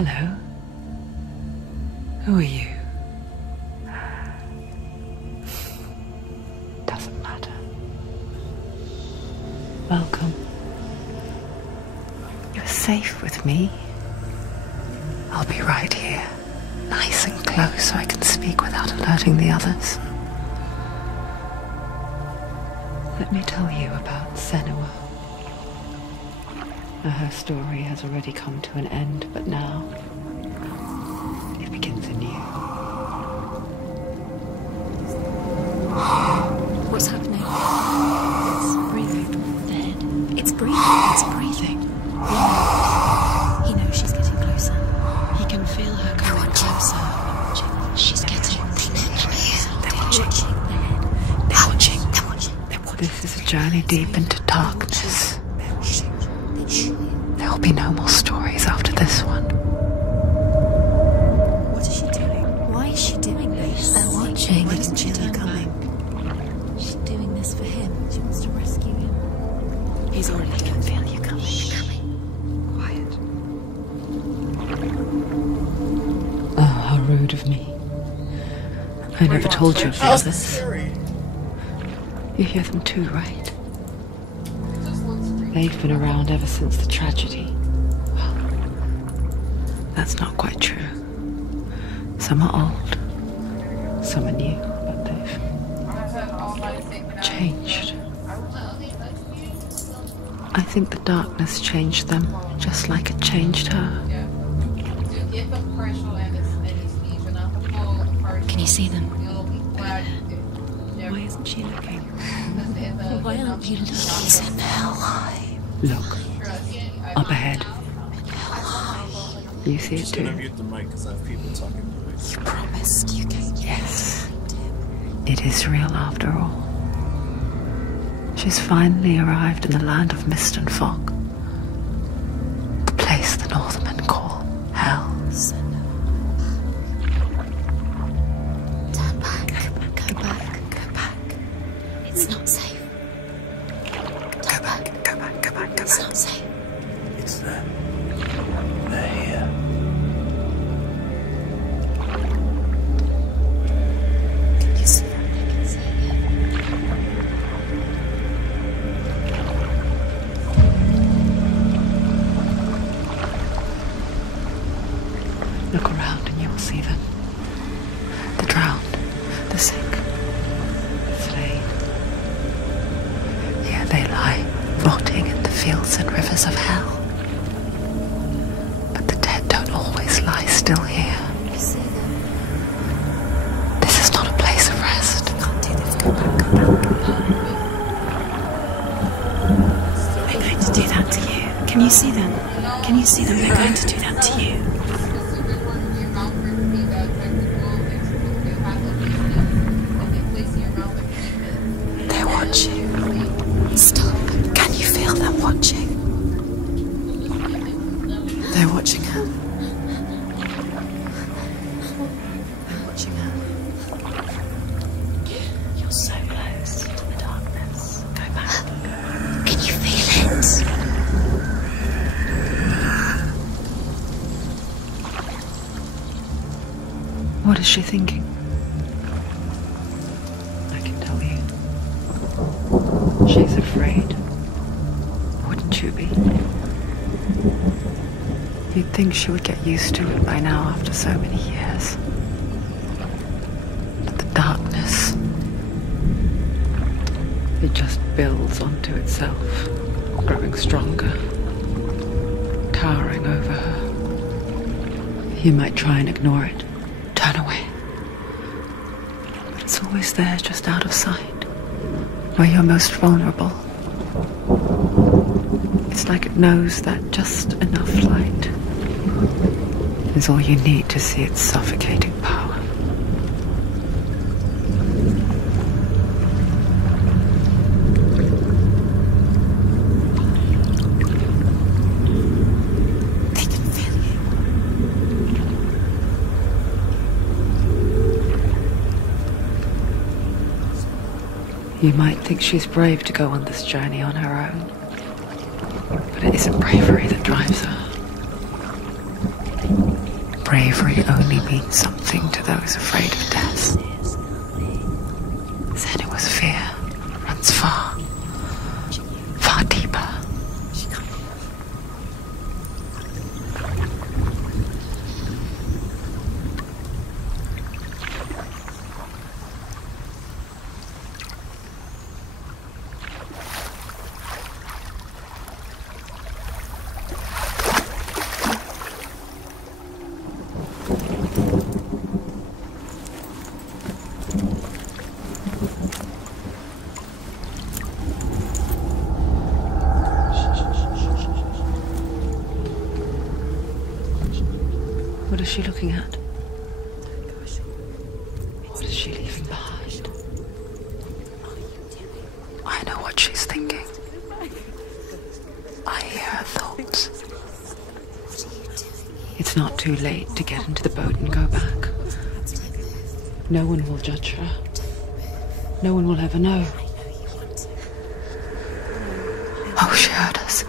Hello. Who are you? Doesn't matter. Welcome. You're safe with me. I'll be right here, nice and close so I can speak without alerting the others. Let me tell you about Senua. Her story has already come to an end, but now it begins anew. What's happening? It's breathing. The head. It's breathing. It's breathing. He knows she's getting closer. He can feel her coming closer. She's getting. They're watching. They're watching. They're watching. This is a journey deep into darkness. There will be no more stories after this one. What is she doing? Why is she doing this? They're watching. Why doesn't she turn coming? She's doing this for him. She wants to rescue him. He's already can feel you coming. Quiet. Oh, how rude of me. I never told you of the others. You hear them too, right? They've been around ever since the tragedy. Well, that's not quite true. Some are old, some are new, but they've changed. I think the darkness changed them, just like it changed her. Can you see them? Why isn't she looking? Why aren't you looking? She's in hell high. Look, up ahead. You see it too? Mute the mic because I have people talking to me. You promised you can. Yes. It is real after all. She's finally arrived in the land of mist and fog. The place the Northmen call Hell. Turn back. Go back. Go back. It's not safe. Turn back. Go back, go back, go It's back. not safe. It's them. They're here. Can you see them? I can see it. Look around and you'll see them. The drowned, the sick, the slain. Here they lie, rotting in the fields and rivers of hell. But the dead don't always lie still here. You see them? This is not a place of rest. You can't do this. Go back. Go back. They're going to do that to you. Can you see them? Can you see them? They're going to do that to you. They're watching. Stop. Can you feel them watching? They're watching her. They're watching her. You're so close to the darkness. Go back. Can you feel it? What is she thinking? I can tell you. She's afraid. Wouldn't you be? You'd think she would get used to it by now after so many years. But the darkness, it just builds onto itself, growing stronger, towering over her. You might try and ignore it, turn away. But it's always there, just out of sight, where you're most vulnerable. It's like it knows that just enough light is all you need to see its suffocating power. They can feel you. You might think she's brave to go on this journey on her own, but it isn't bravery that drives her. bravery only means something to those afraid of death. Senua's fear runs far, far deeper. What is she looking at? What is she leaving behind? I know what she's thinking. I hear her thoughts. It's not too late to get into the boat and go back. No one will judge her. No one will ever know. Oh, she heard us.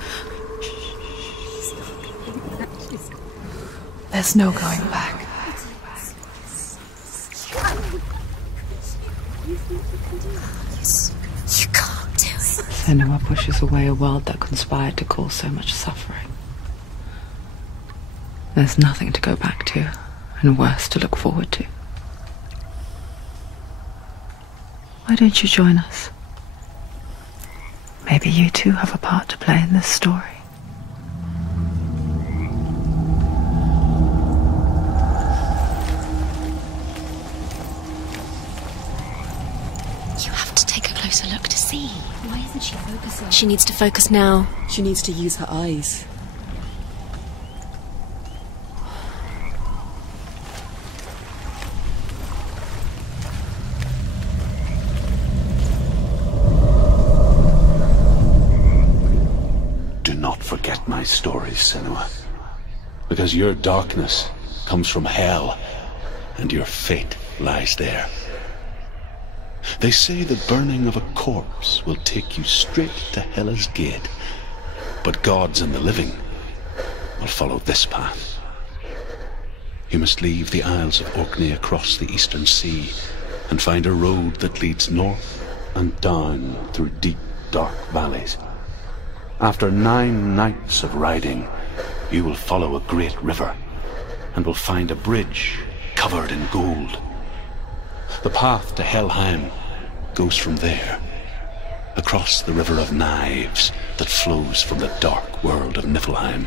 There's no going back. You can't do it. Senua pushes away a world that conspired to cause so much suffering. There's nothing to go back to, and worse to look forward to. Why don't you join us? Maybe you too have a part to play in this story. You have to take a closer look to see. Why isn't she focusing? She needs to focus now. She needs to use her eyes. Do not forget my stories, Senua. Because your darkness comes from hell, and your fate lies there. They say the burning of a corpse will take you straight to Hela's gate, but gods and the living will follow this path. You must leave the Isles of Orkney across the eastern sea and find a road that leads north and down through deep, dark valleys. After 9 nights of riding, you will follow a great river and will find a bridge covered in gold. The path to Helheim goes from there, across the river of knives that flows from the dark world of Niflheim.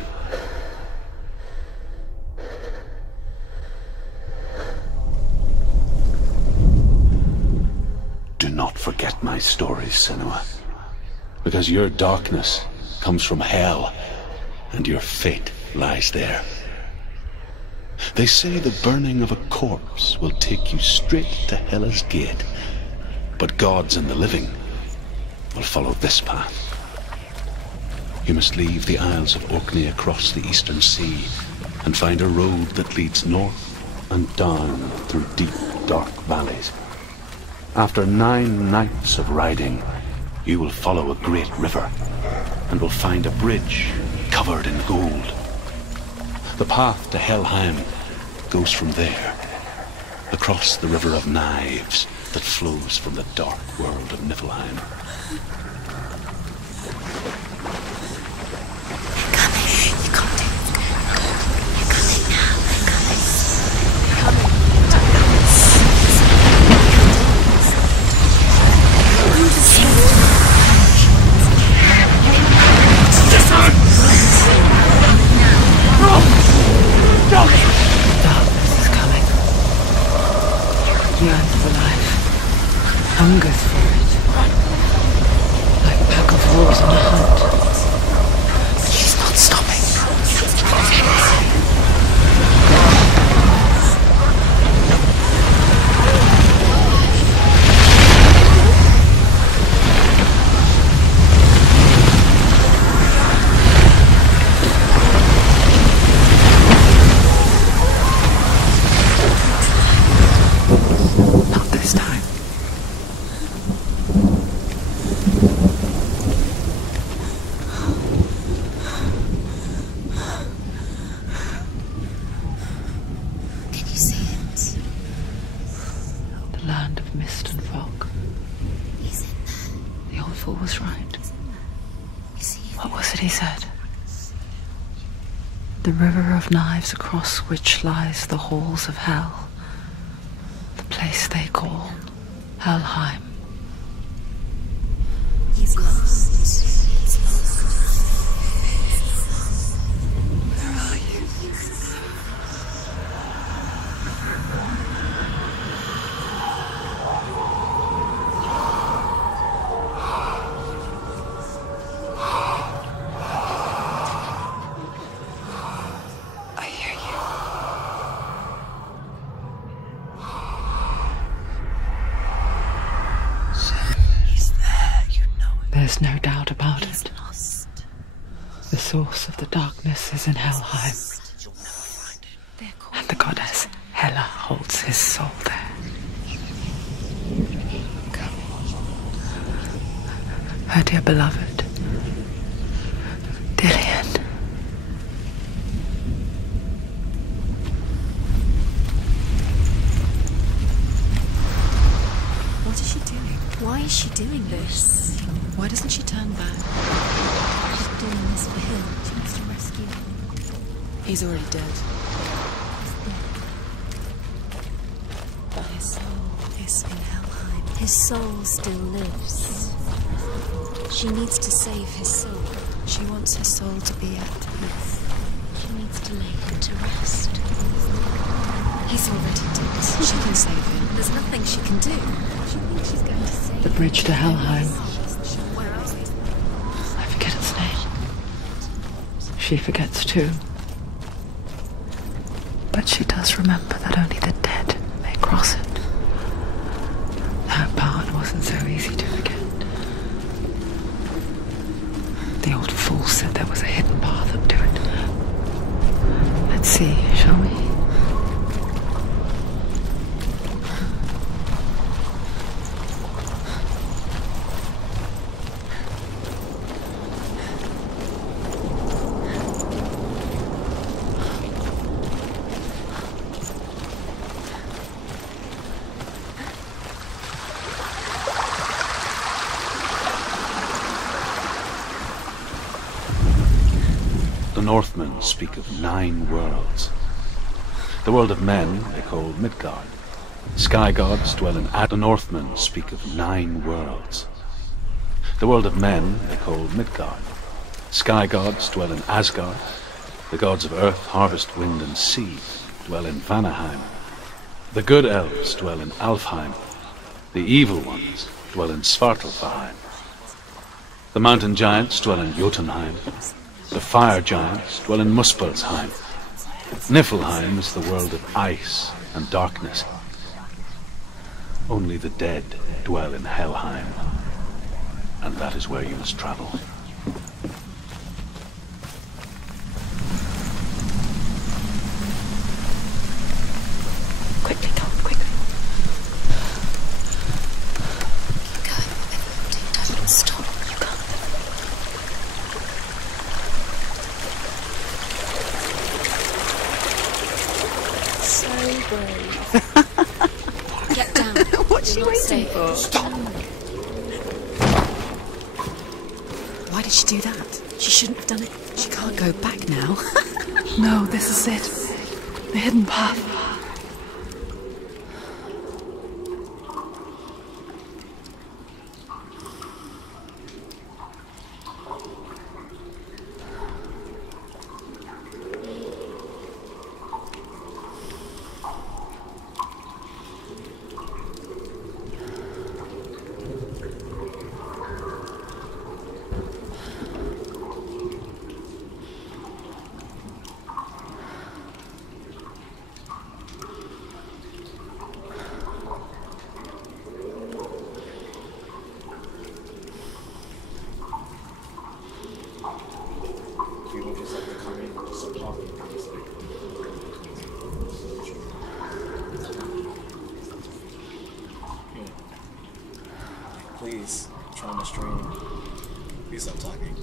Do not forget my stories, Senua, because your darkness comes from hell, and your fate lies there. They say the burning of a corpse will take you straight to Hela's gate, but gods and the living will follow this path. You must leave the Isles of Orkney across the eastern sea and find a road that leads north and down through deep, dark valleys. After 9 nights of riding, you will follow a great river and will find a bridge covered in gold. The path to Helheim goes from there, across the river of knives that flows from the dark world of Niflheim. Yearns for life, hungers for it, like a pack of wolves on a hunt. But she's not stopping. Not this time. land of mist and fog. He's in there. The old fool was right. Is he? What was it he said? The river of knives across which lies the halls of hell. The place they call Helheim. He's lost. He's lost. Where are you? I hear you. He's there, you know it. There's no doubt about He's it. lost. The source of the darkness is in Helheim, and the goddess Hela holds his soul there. Her dear beloved, Dillian. What is she doing? Why is she doing this? Why doesn't she turn back? She's doing this for him. She wants to rescue him. He's already dead. But his soul is in Helheim. His soul still lives. She needs to save his soul. She wants her soul to be at peace. She needs to lay him to rest. He's already dead. She can save him. There's nothing she can do. She thinks she's going to save The bridge to Helheim. Where are we? I forget its name. She forgets too. But she does remember that only the dead may cross it. That part wasn't so easy to forget. The old fool said there was a hidden path up to it. Let's see, shall we? The Northmen speak of 9 worlds. The world of men they call Midgard. Sky gods dwell in the Northmen speak of 9 worlds. The world of men they call Midgard. Sky gods dwell in Asgard. The gods of earth, harvest, wind and sea dwell in Vanaheim. The good elves dwell in Alfheim. The evil ones dwell in Svartalfheim. The mountain giants dwell in Jotunheim. The fire giants dwell in Muspelheim. Niflheim is the world of ice and darkness. Only the dead dwell in Helheim, and that is where you must travel. Quickly, Tom, quickly. Keep going. Don't stop. You can't. So brave. Get down. What's she You're not waiting safe. for? Stop. Why did she do that? She shouldn't have done it. She can't go back now. No, this is it. The hidden path. Please, I'm trying to stream. Please stop talking.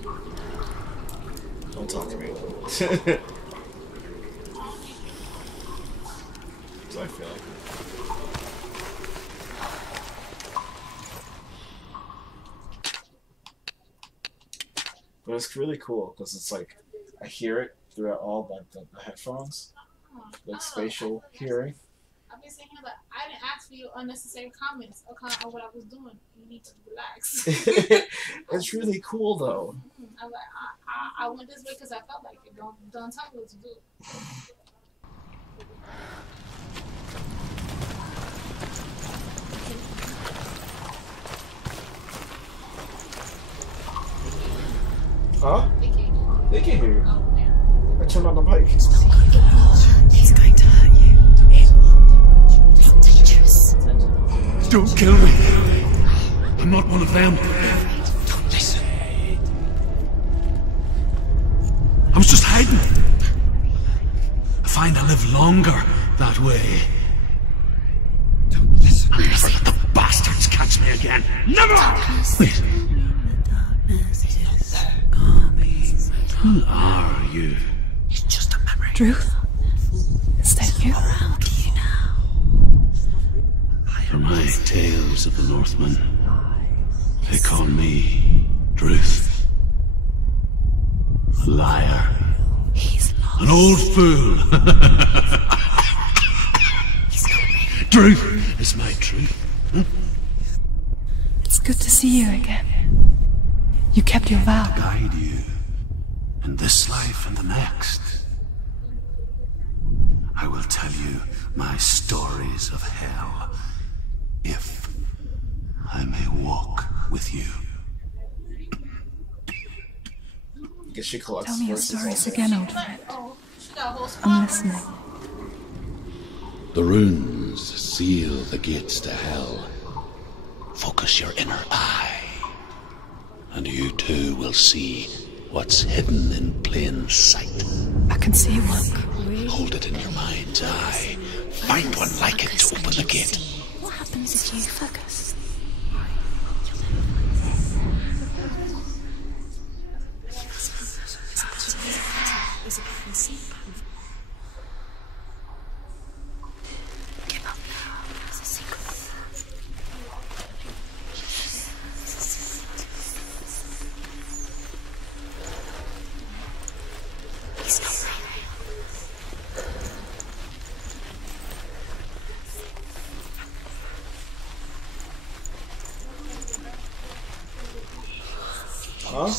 Don't talk to me. So I feel like But it's really cool because it's like I hear it throughout all like the headphones, like spatial hearing. I've been saying here that I didn't ask for your unnecessary comments on what I was doing. You need to relax. It's really cool though. I'm like, I went this way because I felt like it. Don't tell me what to do. Huh? They can't hear you. They can hear you. Oh, yeah. I turned on the mic. He's going to hurt you. It's dangerous. Don't kill me. I'm not one of them. Don't listen. I was just hiding. I find I live longer that way. Don't listen. I'll never let the bastards catch me again. Never! Wait. Who are you? It's just a memory. Truth? Is that you? Around you now. For my tales of the Northmen, they call me Druth. A liar. He's lost. An old fool. Druth is my truth. Huh? It's good to see you again. You kept your vow. Guide you in this life and the next. I will tell you my stories of hell, if I may walk with you. I guess she collects Tell me your voices stories also. again, old friend. Oh, she got a whole I'm squad. listening. The runes seal the gates to hell. Focus your inner eye, and you too will see what's hidden in plain sight. I can see one. Hold it in your mind's eye. Find one like it to open the gate. What happens if you focus? Give up now. It's a secret. He's not real. Huh?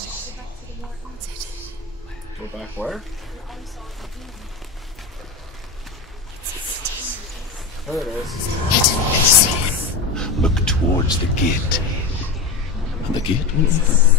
Go back where? There it is. Look towards the gate, and the gate will open.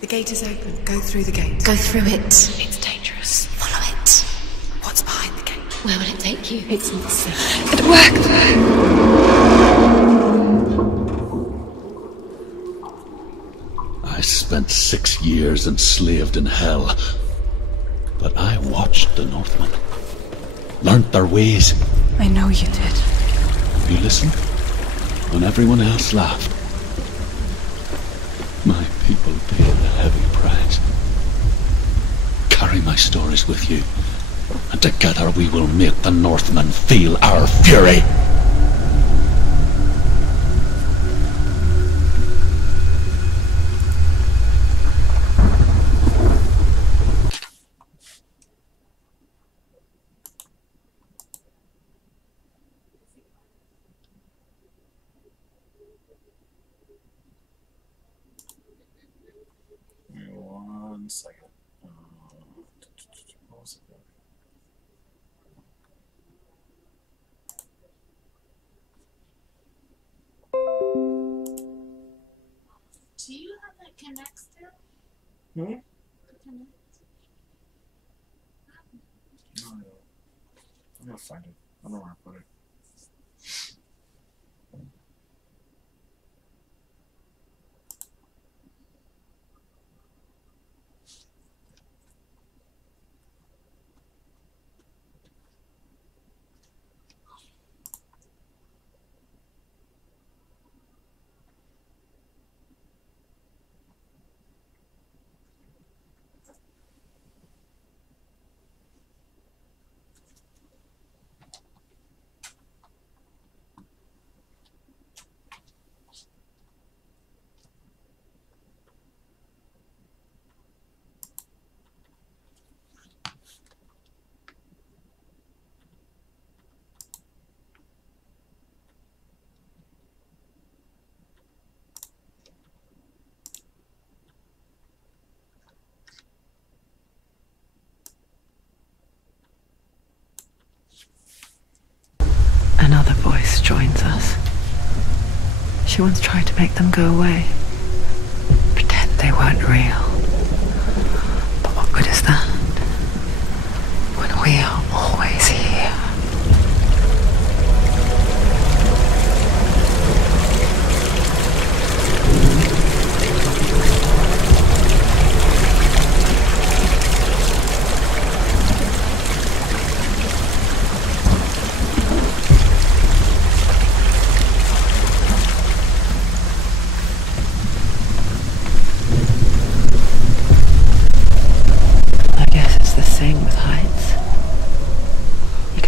The gate is open. Go through the gate. Go through it. It's dangerous. Follow it. What's behind the gate? Where will it take you? It's not safe. It worked! I spent 6 years enslaved in hell, but I watched the Northmen, learnt their ways. I know you did. You listened when everyone else laughed. My people paid the heavy price. Carry my stories with you, and together we will make the Northmen feel our fury. Give me 1 second. What was it? Do you have that connect still? Hmm? Connect? No, I don't. I'm gonna find it. I don't know where I put it. voice joins us. She once tried to make them go away. Pretend they weren't real. But what good is that when we are always here?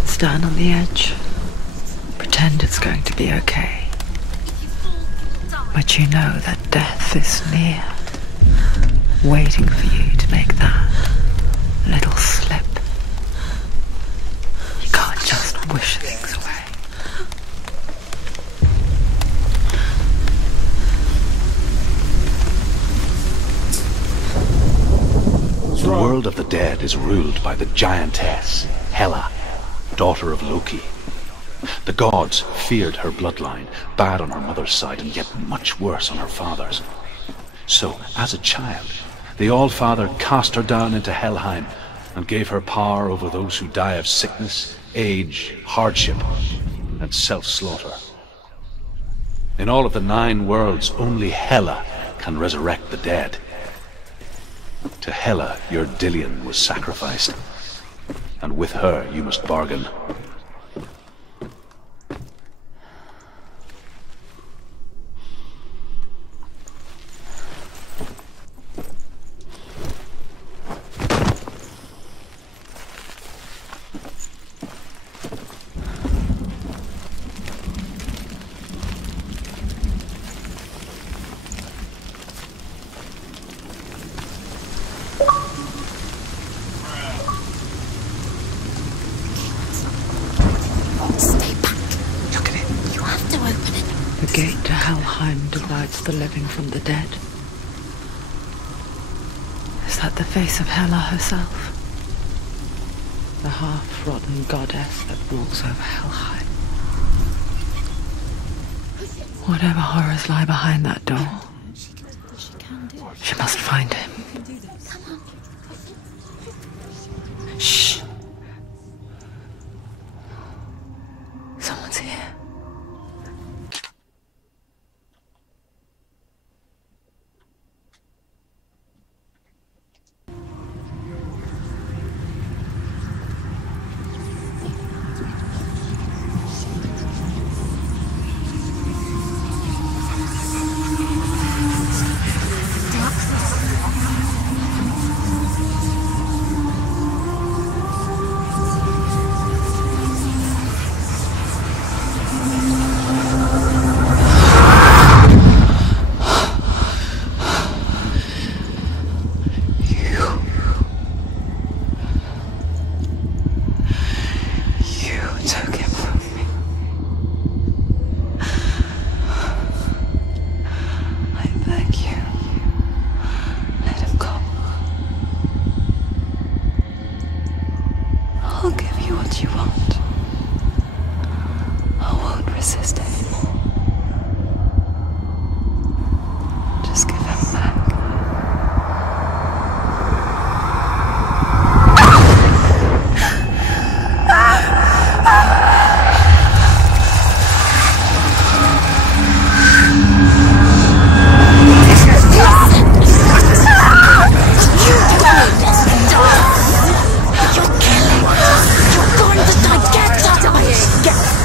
Stand on the edge, pretend it's going to be okay, but you know that death is near, waiting for you to make that little slip. You can't just wish things away. The world of the dead is ruled by the giantess, Hela, daughter of Loki. The gods feared her bloodline, bad on her mother's side and yet much worse on her father's. So, as a child, the All-Father cast her down into Helheim and gave her power over those who die of sickness, age, hardship, and self-slaughter. In all of the 9 worlds, only Hela can resurrect the dead. To Hela, your Dillion was sacrificed. And with her you must bargain. The gate to Helheim divides the living from the dead. Is that the face of Hela herself? The half-rotten goddess that rules over Helheim. Whatever horrors lie behind that door, she must find him. Shh. Someone's here.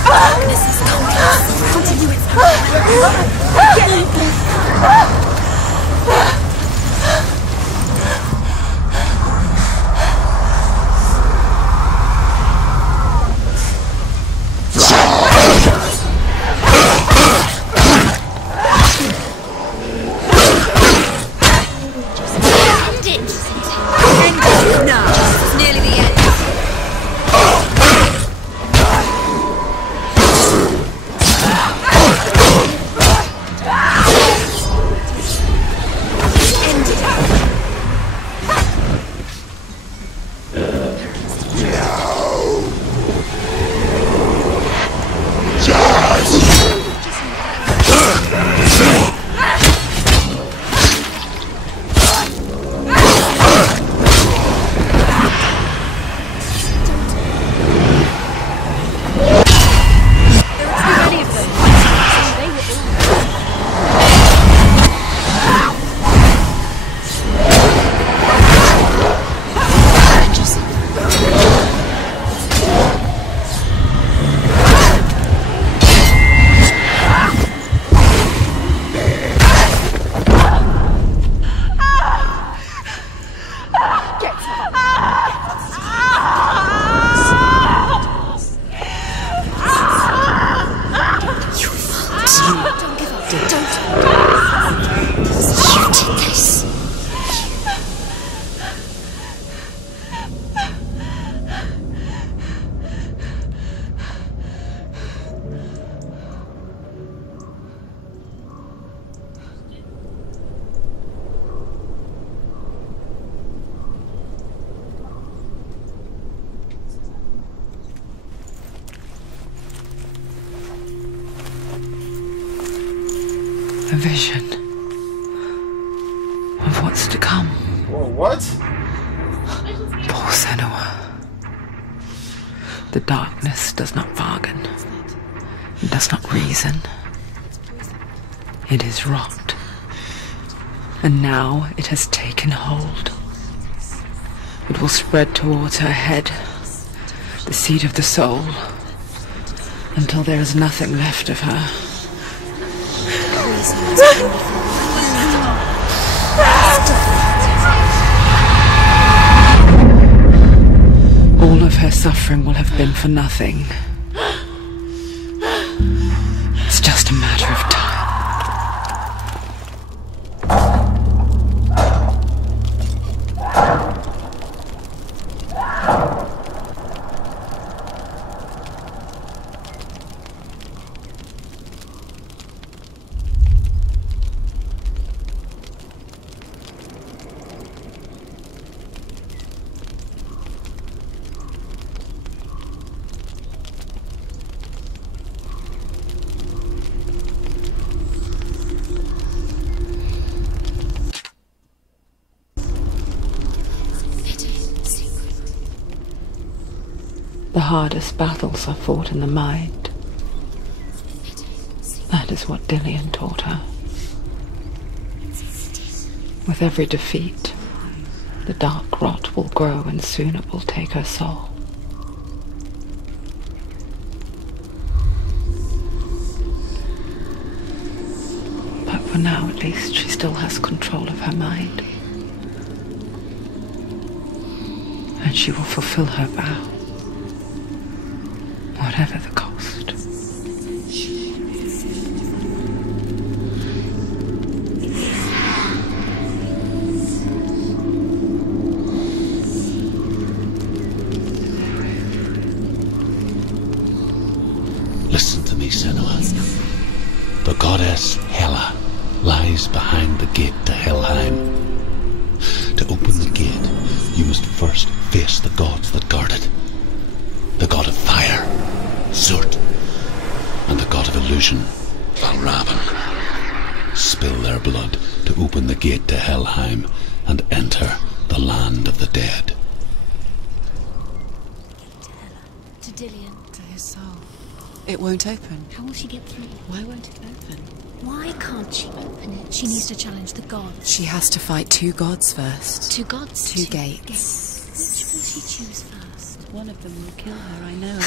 Darkness is coming. A vision of what's to come. Whoa, what? Poor Senua. The darkness does not bargain. It does not reason. It is wrought. And now it has taken hold. It will spread towards her head, the seat of the soul, until there is nothing left of her. All of her suffering will have been for nothing. It's just a matter of time. The hardest battles are fought in the mind. That is what Dillian taught her. With every defeat, the dark rot will grow and soon it will take her soul. But for now, at least, she still has control of her mind. And she will fulfill her vow. Whatever the cost. Listen to me, Senua. The goddess Hela lies behind the gate to Helheim. To open the gate, you must first face the gods that guard it. The god of fire, Zurt, and the god of illusion, Valravan. Spill their blood to open the gate to Helheim and enter the land of the dead. To Dillian. To his soul. It won't open. How will she get through? Why won't it open? Why can't she open it? She needs to challenge the gods. She has to fight two gods first. Two gods? Two gates. Which will she choose first? One of them will kill her, I know.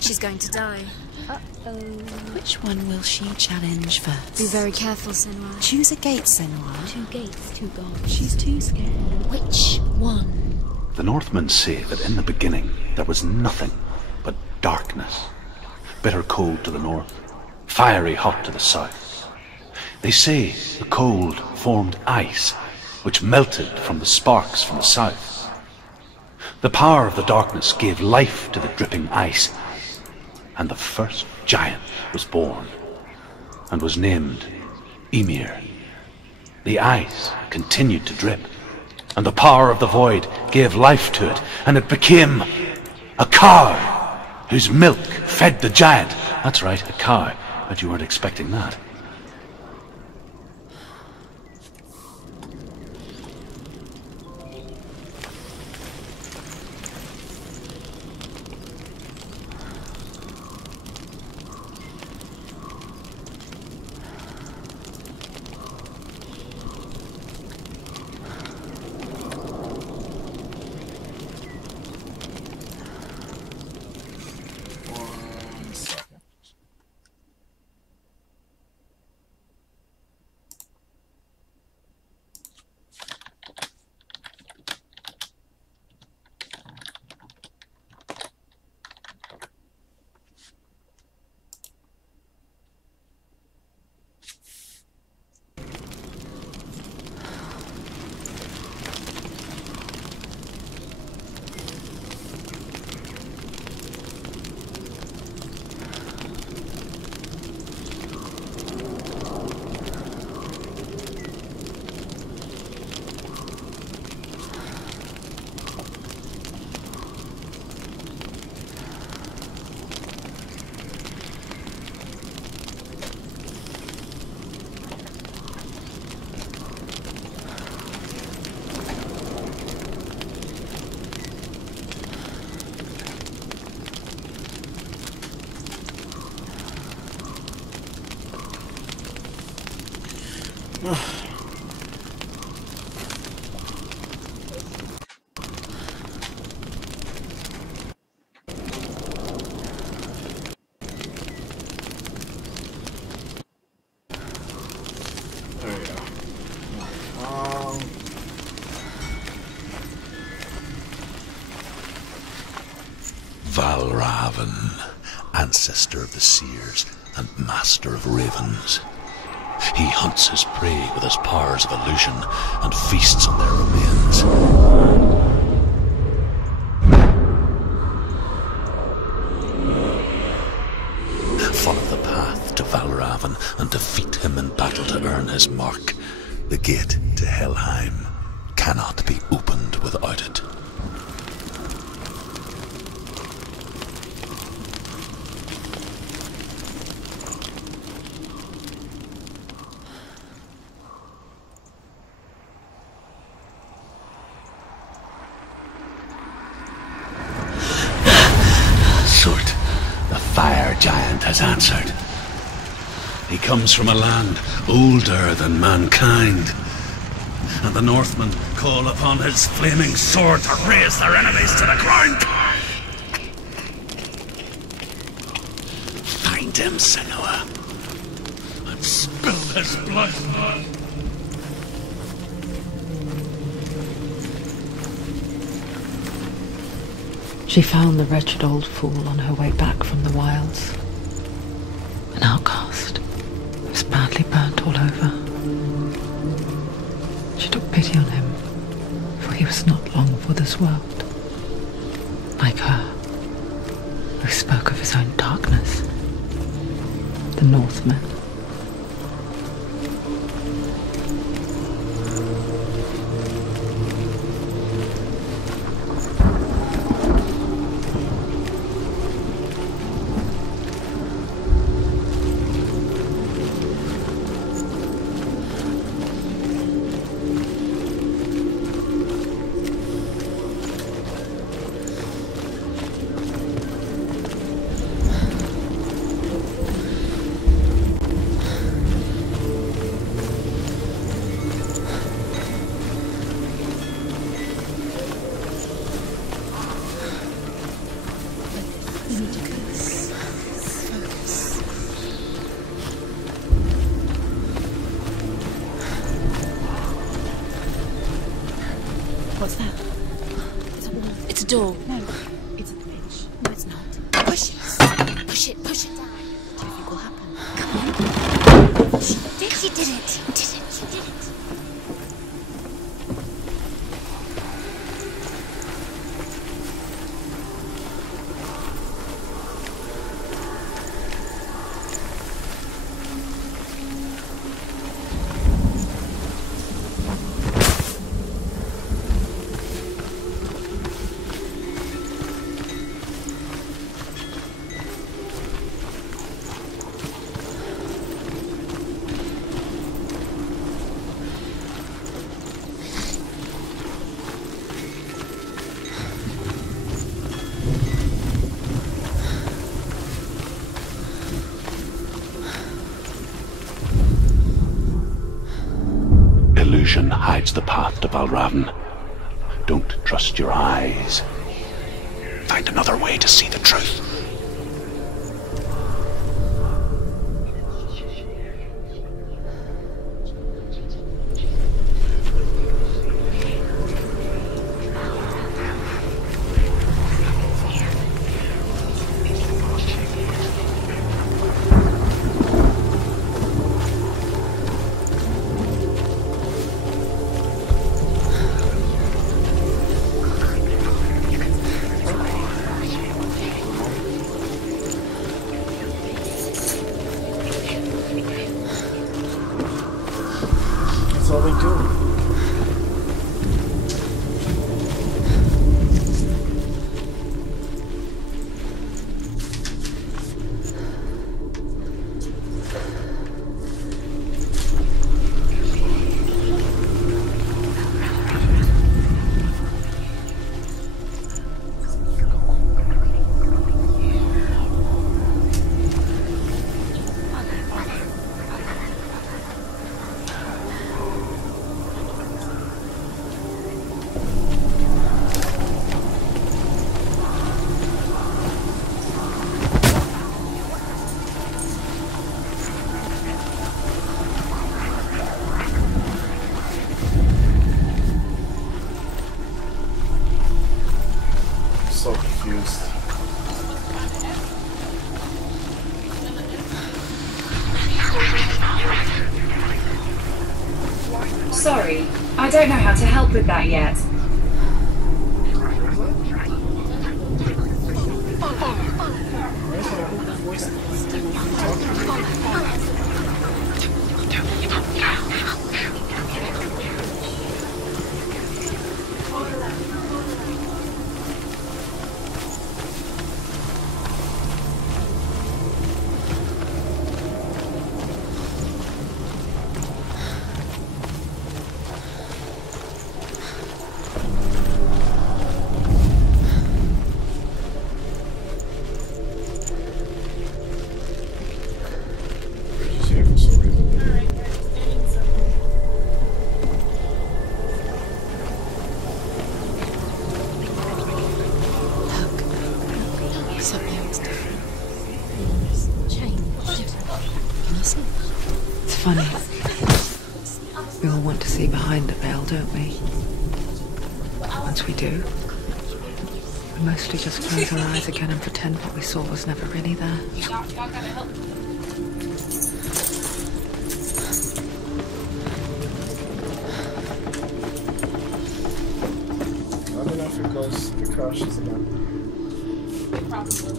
She's going to die. Uh-oh. Which one will she challenge first? Be very careful, Senua. Choose a gate, Senua. Two gates, two gods. She's too scared. Which one? The Northmen say that in the beginning there was nothing but darkness. Bitter cold to the north, fiery hot to the south. They say the cold formed ice, which melted from the sparks from the south. The power of the darkness gave life to the dripping ice, and the first giant was born, and was named Ymir. The ice continued to drip, and the power of the void gave life to it, and it became a cow, whose milk fed the giant. That's right, a cow. Bet you weren't expecting that. There we go. Valravan, ancestor of the seers and master of ravens. He hunts his prey with his powers of illusion and feasts on their remains. Follow the path to Valravan and defeat him in battle to earn his mark. The gate to Helheim cannot be opened without it. The fire giant has answered. He comes from a land older than mankind, and the Northmen call upon his flaming sword to raze their enemies to the ground. Find him, Senua, and spill his blood. She found the wretched old fool on her way back from the wilds. An outcast. He was badly burnt all over. She took pity on him, for he was not long for this world. Like her, who spoke of his own darkness. The Northmen. What's that? It's a wall. It's a door. No, it's a bridge. No, it's not. Push it. Push it. Push it down. What do you think will happen? Come on. She did it. She did it. She did it. Illusion hides the path to Valravan. Don't trust your eyes. Find another way to see the truth. confused. Sorry, I don't know how to help with that yet. It's funny. We all want to see behind the veil, don't we? Once we do, we mostly just close our eyes again and pretend what we saw was never really there. Y'all gotta help. Not enough it crashes again. Probably.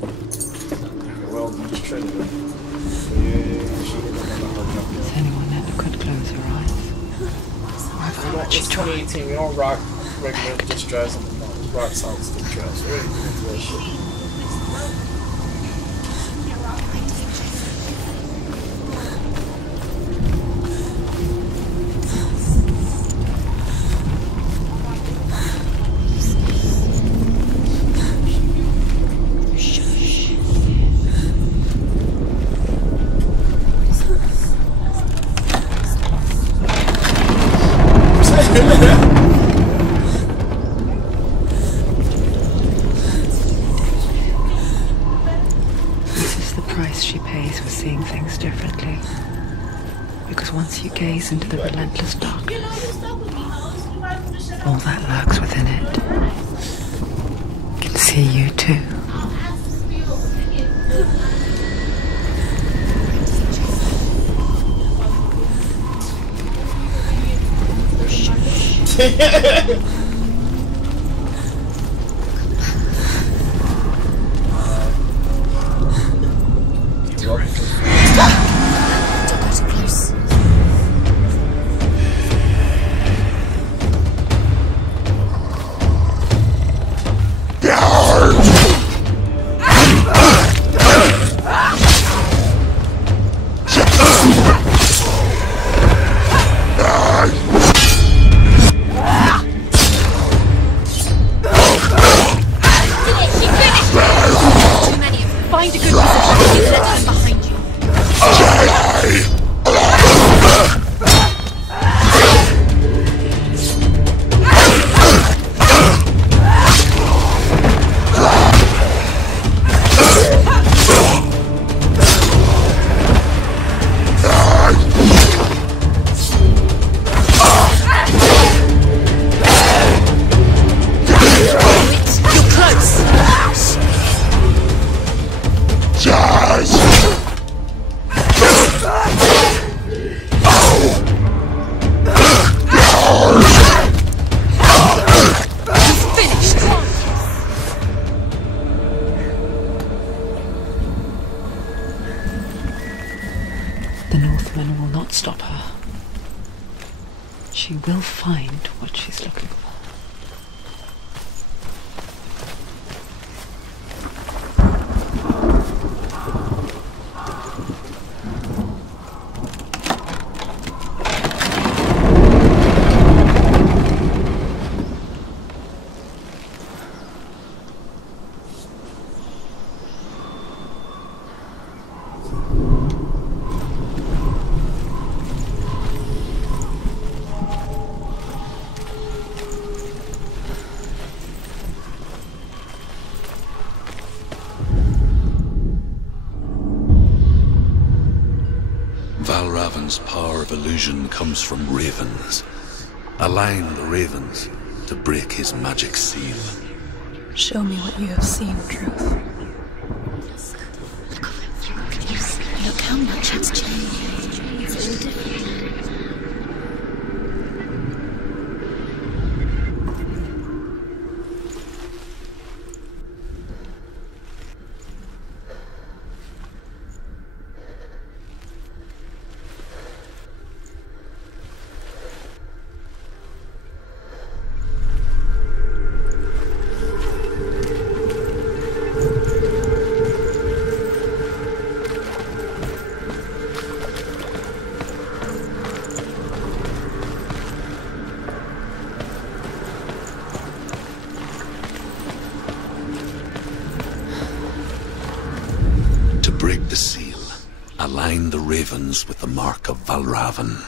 Well, you just traded it. So you should have done a hard job. Does anyone ever could close her eyes? It's 2018, we don't rock regular disk drives anymore. We rock solid state drives. We're ready to get into that shit. This is the price she pays for seeing things differently. Because once you gaze into the relentless darkness, all that lurks within it can see you too. The Northman will not stop her. She will find what she's looking for. Valravan's power of illusion comes from ravens. Align the ravens to break his magic seal. Show me what you have seen, Truth. Look how much it's changed. It's all different. Break the seal. Align the ravens with the mark of Valravan.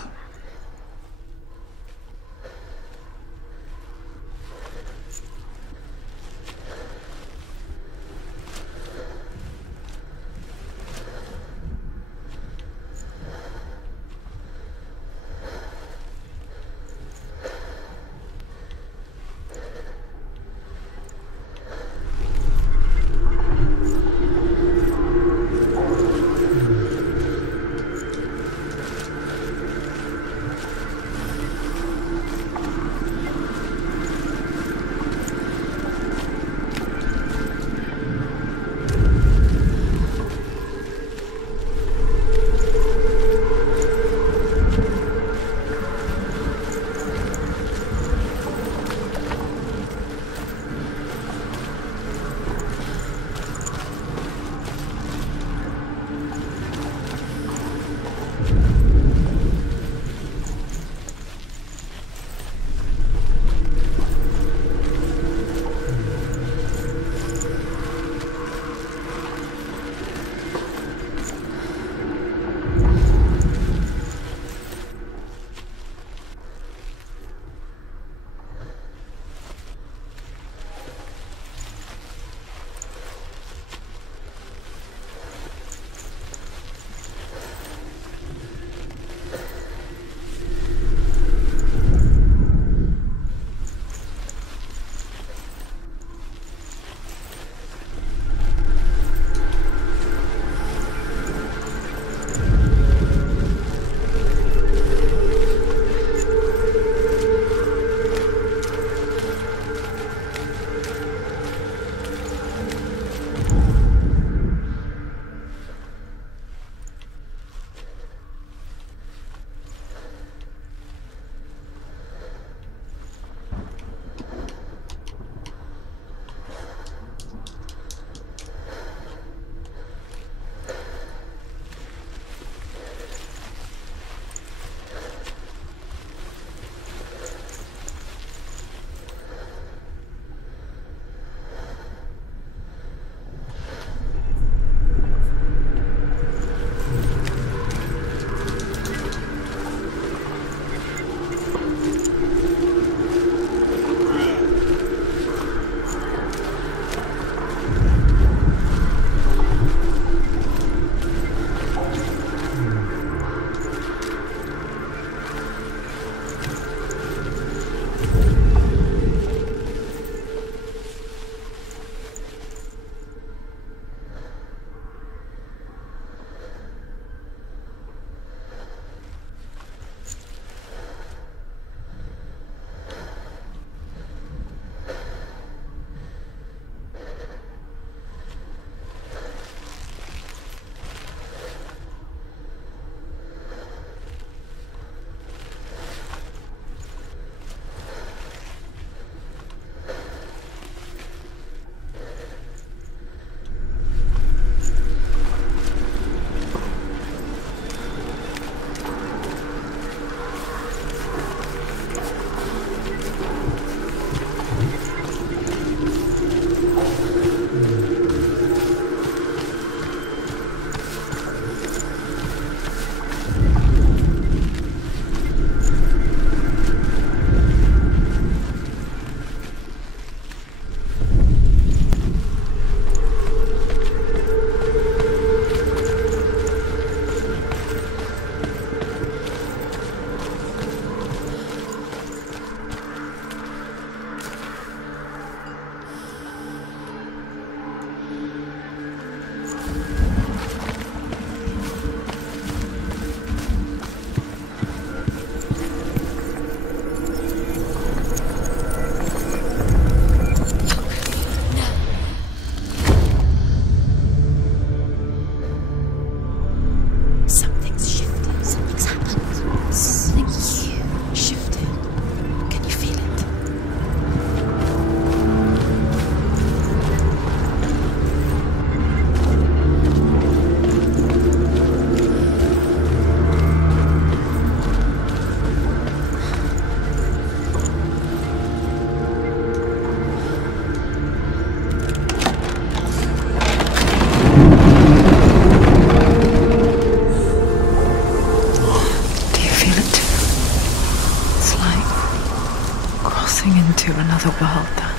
another world that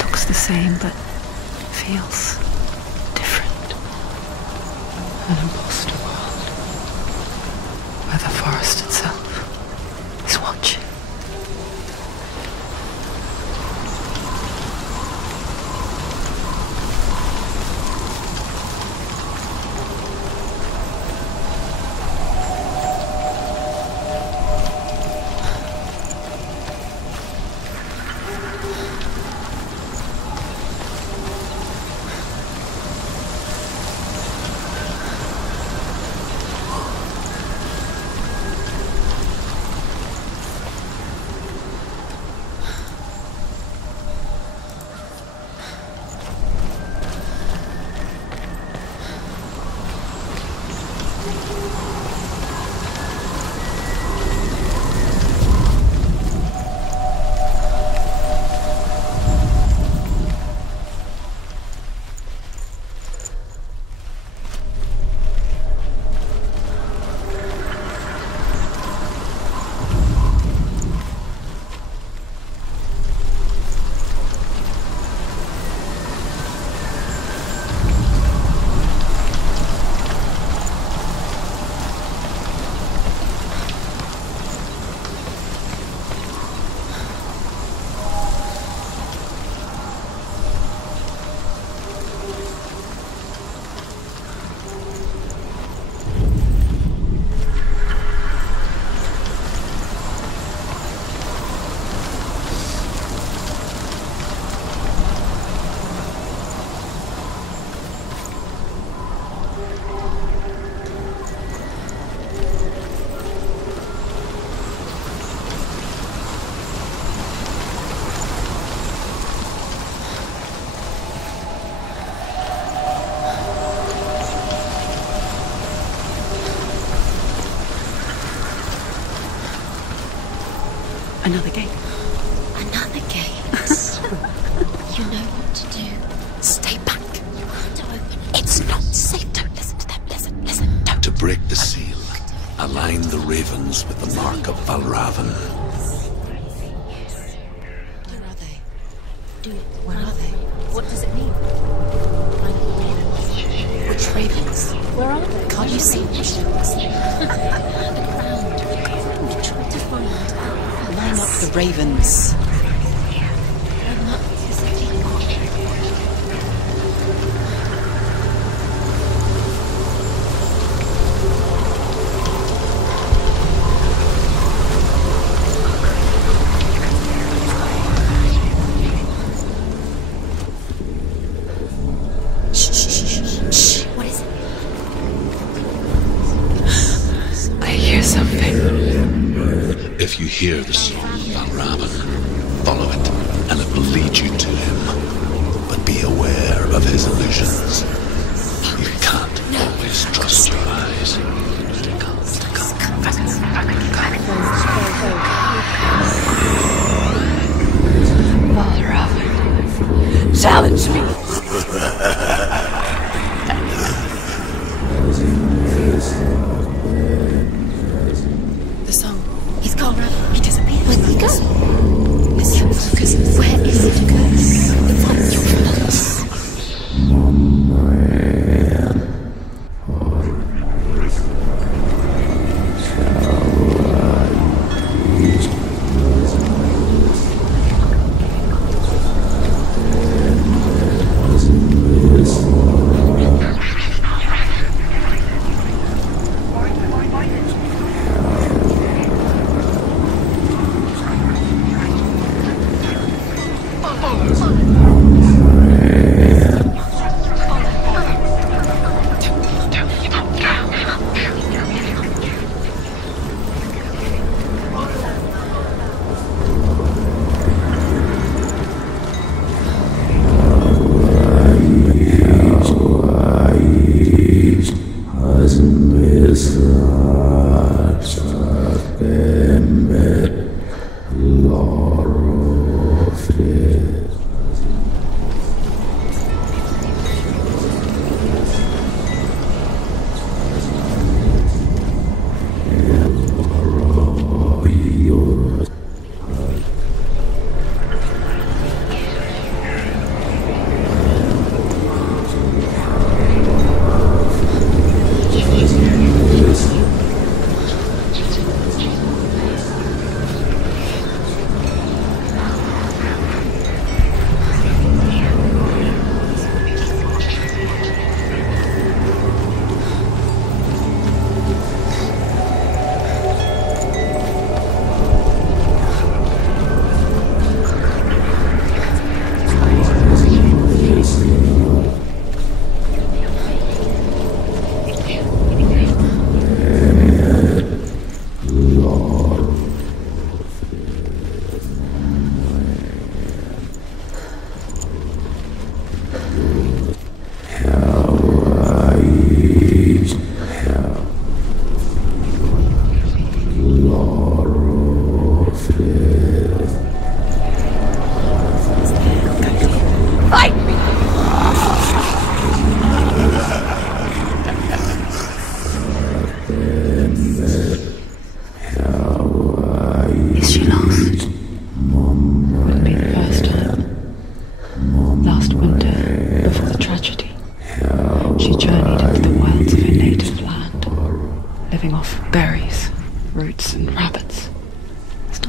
looks the same but feels different. An imposter world where the forest itself is watching. Another gate. Another gate. You know what to do. Stay back. You have to open it. It's not safe. Don't listen to them. Listen. Don't. To break the seal, align the ravens with the mark of Valravan. Where are they? Where are they? What does it mean? Which ravens? Where are they? Can't you see visions? The ground. We tried to find. Line up the ravens. Shh. What is it? I hear something. If you hear the song of Valravan, follow it, and it will lead you to him. But be aware of his illusions. You can't always trust your eyes. Valravan, challenge me. The song. He's gone. He disappeared. Where did he go? Listen, focus. Where is it to go? Find your thoughts.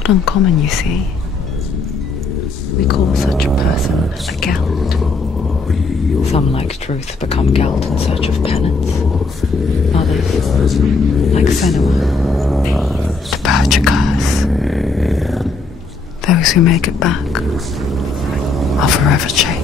not uncommon, you see. We call such a person a gelt. Some, like truth, become gelt in search of penance. Others, like Senua, the purge curse. Those who make it back are forever changed.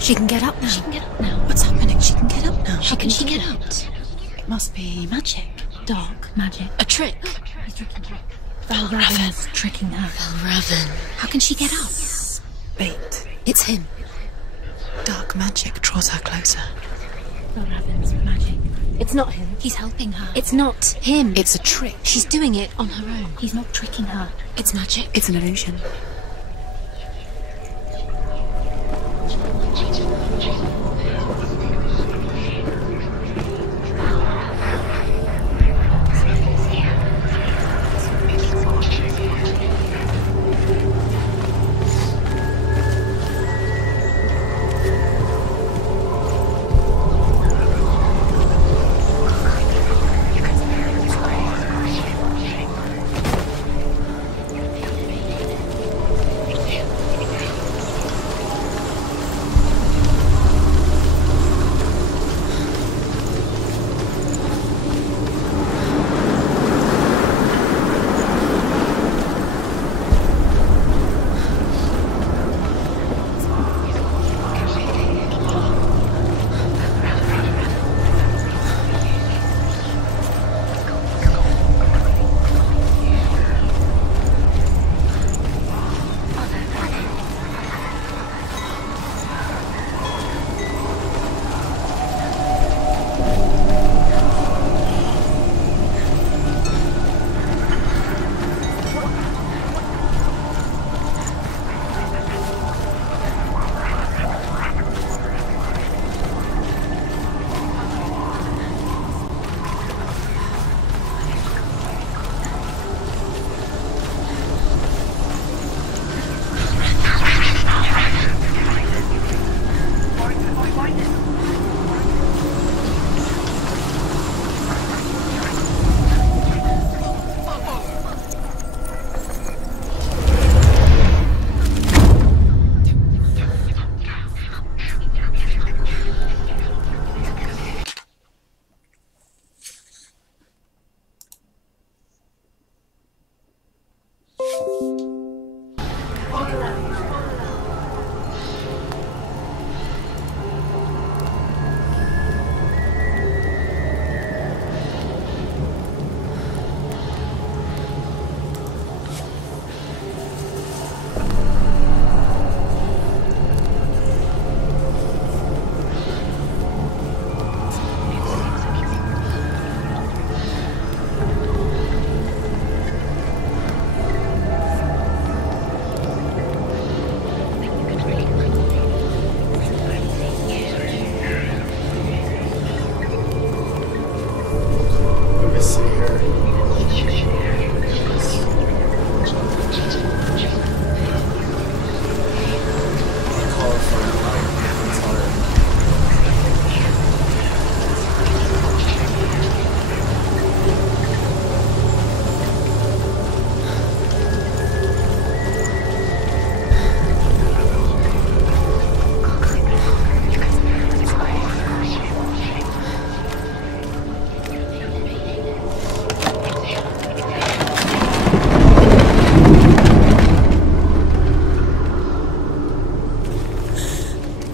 She can get up now. She can get up now. What's happening? She can get up now. How can she get out? It must be magic. Dark magic. A trick. He's tricking her. Valravan's tricking her. Valravan. How can she get up? Bait. It's him. Dark magic draws her closer. Valravan's magic. It's not him. He's helping her. It's not him. It's a trick. She's doing it on her own. He's not tricking her. It's magic. It's an illusion.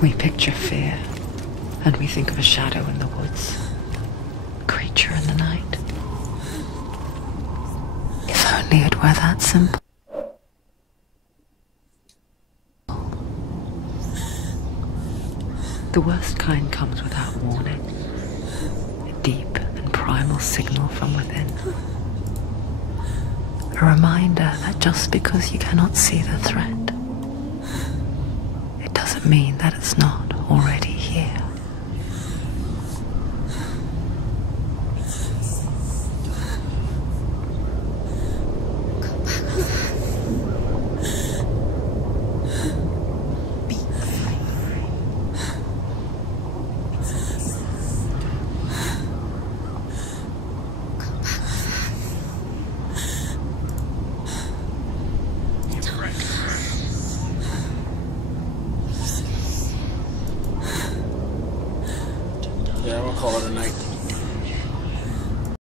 We picture fear, and we think of a shadow in the woods, a creature in the night. If only it were that simple. The worst kind comes without warning, a deep and primal signal from within. A reminder that just because you cannot see the threat, it doesn't mean that it's not already.